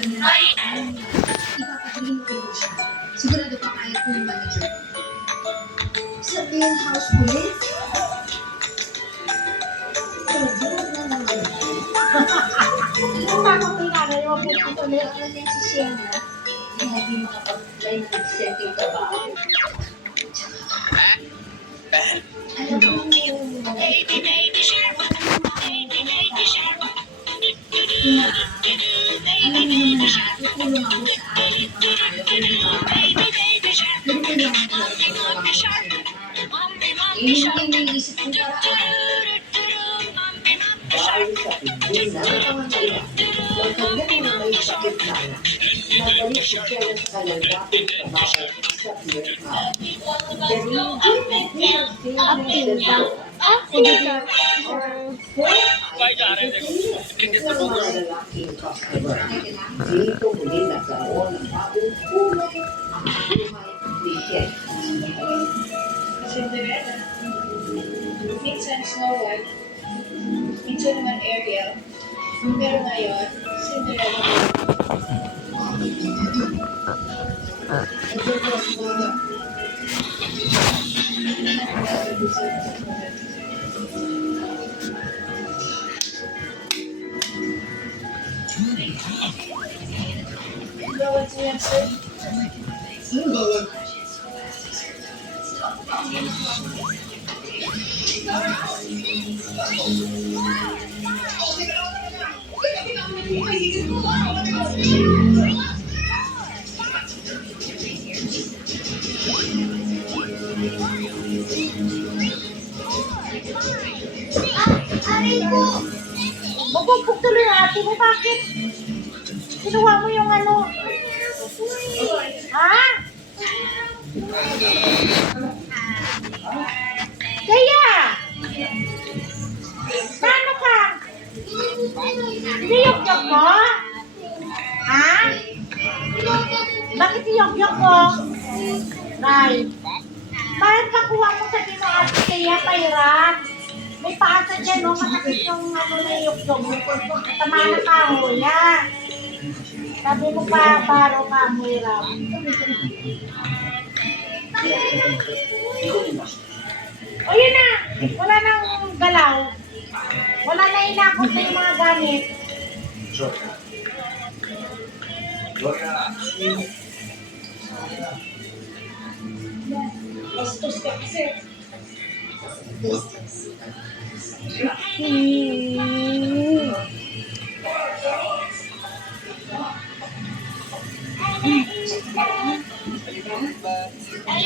Ipapagalin ko mo siya. Sigurado pa kaya ko yung manager ko. Sabihin house ulit? Huwag na naman. Yung tamang pinagay mo, pupunta ulit. Ano din si Sienna? Hindi makapag-apply na nag-setting trabaho. Alam mo yung tutulong ako sa akin. Tutulong ako sa akin. Yun yung iniisip ko paraan. Dahil sa hindi na pangangailangan ng kanyang mga may sakit sana, nabalik si Jenna sa kanyang dating trabaho sa Vietnam. Pero hindi nagsimulan siya Hindi ka. ng mga lalaking customer. Dito muli nagkaroon ng bagong kulay ang buhay ni Jen. Cinderella. Minsan Snow White. Minsan naman Ariel. Pero ngayon, Cinderella. Bawat siya, sir. Aray ko! Mabubog tuloy yung ate mo. Bakit? Kinuha mo yung ano? Ha? Kaya! Paano ka? Niyog-yog mo? Ha? Bakit niyog-yog mo? Ray. Bakit kakuha mo sa tinoas kaya pairan? May paasa dyan, no? Masakit yung ano na yug-yog mo. Tama na ka, huya. Sabi mo pa, paro ka, hirap. O yun na, wala nang galaw. Wala na inakot na yung mga gamit. Bastos ka kasi. Ay,